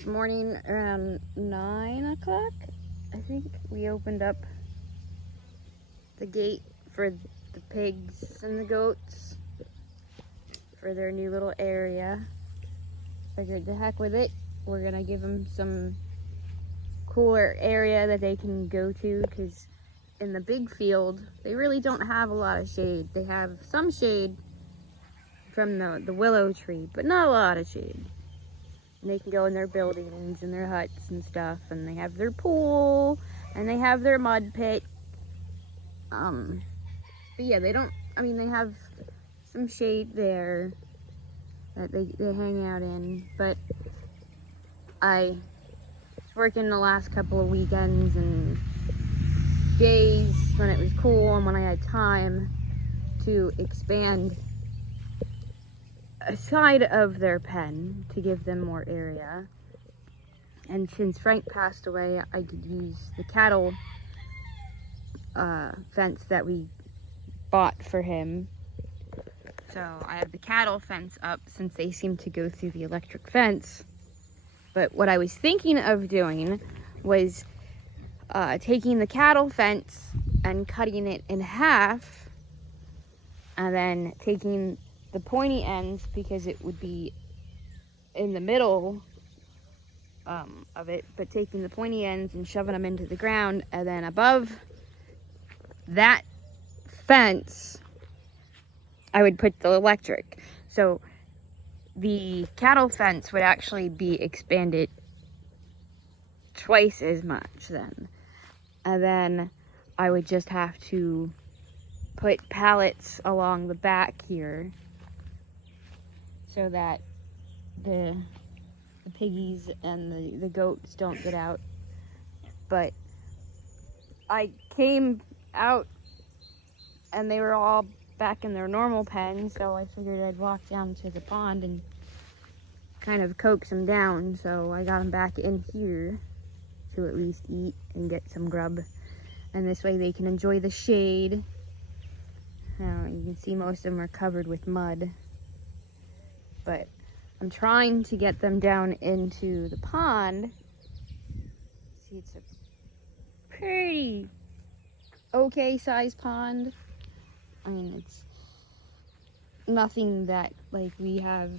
This morning around 9 o'clock, I think, we opened up the gate for the pigs and the goats for their new little area. Figured the heck with it. We're gonna give them some cooler area that they can go to, because in the big field they really don't have a lot of shade. They have some shade from the willow tree, but not a lot of shade. And they can go in their buildings and their huts and stuff, and they have their pool and they have their mud pit. But yeah, they don't, I mean, they have some shade there that they hang out in. But I was working the last couple of weekends and days when it was cool and when I had time to expand a side of their pen to give them more area. And since Frank passed away, I could use the cattle fence that we bought for him. So I have the cattle fence up since they seem to go through the electric fence. But what I was thinking of doing was taking the cattle fence and cutting it in half, and then taking the pointy ends, because it would be in the middle of it, but taking the pointy ends and shoving them into the ground, and then above that fence I would put the electric. So the cattle fence would actually be expanded twice as much then. And then I would just have to put pallets along the back here so that the piggies and the goats don't get out. But I came out and they were all back in their normal pen, so I figured I'd walk down to the pond and kind of coax them down. So I got them back in here to at least eat and get some grub, and this way they can enjoy the shade. Now you can see most of them are covered with mud, but I'm trying to get them down into the pond. See, it's a pretty okay sized pond. I mean, it's nothing that like we have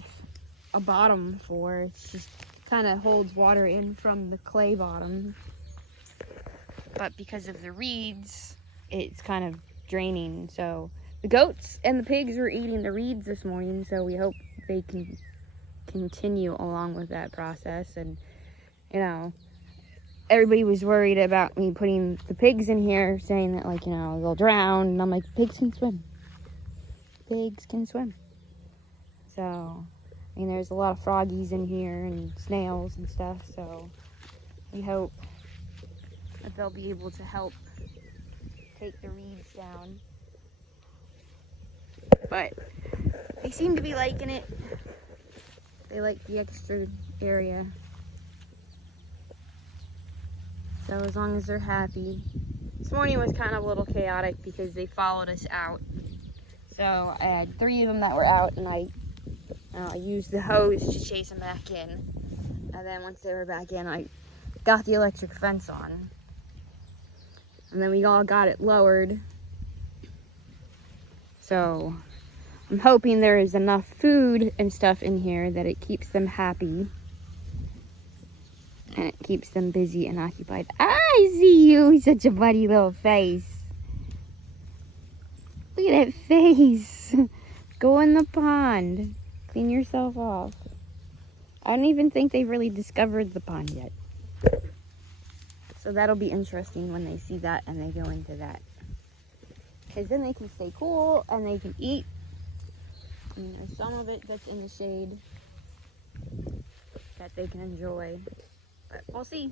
a bottom for. It's just kind of holds water in from the clay bottom. But because of the reeds, it's kind of draining. So the goats and the pigs were eating the reeds this morning, so we hope they can continue along with that process. And you know, everybody was worried about me putting the pigs in here, saying that, like, you know, they'll drown. And I'm like, pigs can swim. Pigs can swim. So, I mean, there's a lot of froggies in here and snails and stuff. So we hope that they'll be able to help take the reeds down. But they seem to be liking it. They like the extra area. So as long as they're happy. This morning was kind of a little chaotic because they followed us out. So I had 3 of them that were out, and I used the hose to chase them back in. And then once they were back in, I got the electric fence on. And then we all got it lowered. So I'm hoping there is enough food and stuff in here that it keeps them happy. And it keeps them busy and occupied. I see you, such a funny little face. Look at that face. Go in the pond. Clean yourself off. I don't even think they've really discovered the pond yet. So that'll be interesting when they see that and they go into that. Because then they can stay cool and they can eat. And there's some of it that's in the shade that they can enjoy. But we'll see.